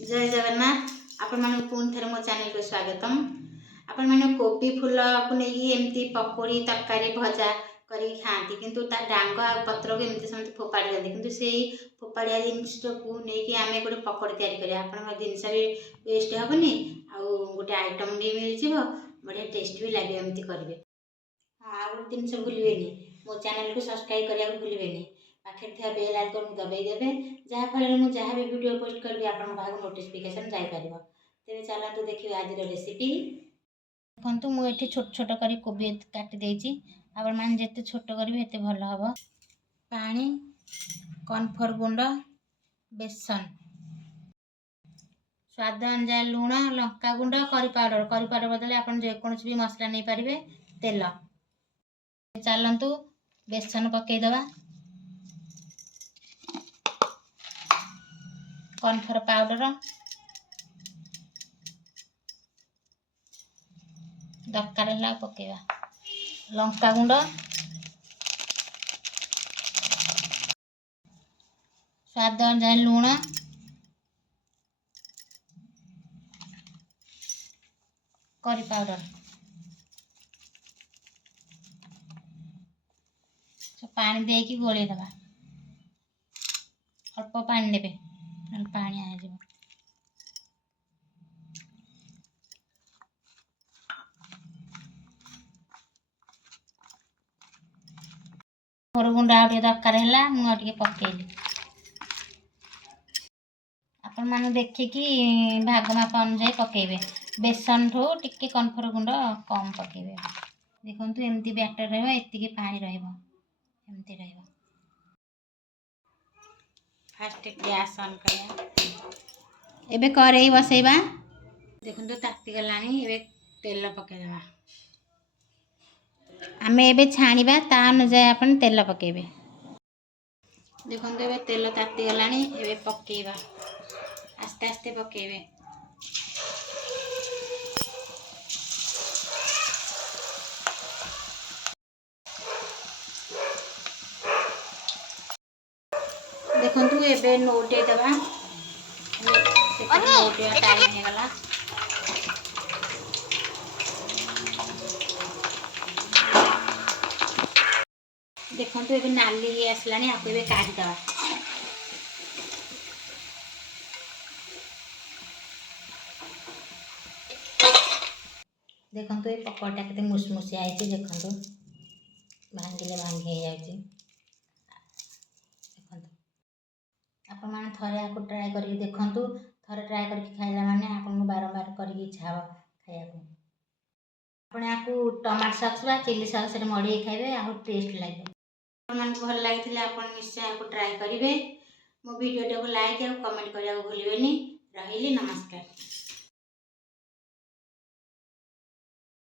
जय जगन्नाथ आपण मानक पुणी थरे मो चैनल को स्वागतम। आपण माने कोबी फूल को नहीं एमती पकोड़ी तरकारी भजा करी खाती किंतु ता डांग आ पत्र को एमती समते फोपाड़ी दिंती किंतु सेही फोपाड़िया जिनिस को नहीं आमे गोटे पकोड़ी तैयारी करिया आपण जिनस भी वेस्ट हेबनी आ गोटे आइटम भी मिल जिवो बढ़िया टेस्ट भी लागे एमती करिवे। हाँ आ गोटे जिनिस भूलिबेनी मो चैनल को सब्सक्राइब करिया भूलिबेनी पाखे थे बेल आइकन को दबाई देबे जहाँफल मुझे जहाँ भी वीडियो पोस्ट करी आपन पाखु नोटिफिकेशन जाई परिबो। तेरे चलतु देखिए आज रेसिपी देखु मुझे छोट छोट करी कोबी काटी देछि आपण मान जेते छोट करिवे एते भल हबो। पानी कॉर्नफ्लोर गुंड बेसन स्वाद अनुसार लूण लंका गुंड करी पाउडर बदले आपन जेकोसी भी मसला नहीं पारिबे। तेल चलतु बेसन पकई दबा कॉर्नफ्लोर पाउडर दरकार है पकेवा लंका गुंड स्वाद अनुसार लूण करी पाउडर पानी देकी गोले दबा अल्प पानी देबे पानी आ जाए मोर गुंडा आगे दरकार है मुझे पकेली आपण माने देखिकी भाग माप अनुसार पकेबे बेसन ठो टिके कॉर्नफ्लोर गुंड कम पकेबे। देखंतु एमती बैटर रहबो एतिके पानी रहबो एमती रहबो। फास्ट गैस ऑन करिया एबे करेई बसेबा देखंतु ताती गलानी एबे तेल पके देबा आमे एबे छाणीबा ता अनुसार आपण तेल पकेबे। देखंतु एबे तेल ताती गलानी एबे पकेबा आस्ते आस्ते पकेबे देखंतु एबे नोटे दबा नोटे टाइम हे गला देखंतु एबे नाली हे आसलानी आपको एबे काढी दबा देखंतु ए पकोड़ा केते मुसमुसी आइछि देखंतु भांगिले भांगी हे जाइछि देखंतु आपण माने थरे आको ट्राई करी देखंतु थरे ट्राई करके खाइला माने आपन बारंबार करके इच्छा हो खाया को आपण आको टमाटो सॉस बा चिली सॉस रे मडी खाइबे आ टेस्ट लागे आपण मान भल लागिथिले आपण निश्चय आको ट्राई करिवे। मो वीडियो को लाइक और कमेंट करिया भूलिबेनी। रहिली नमस्कार।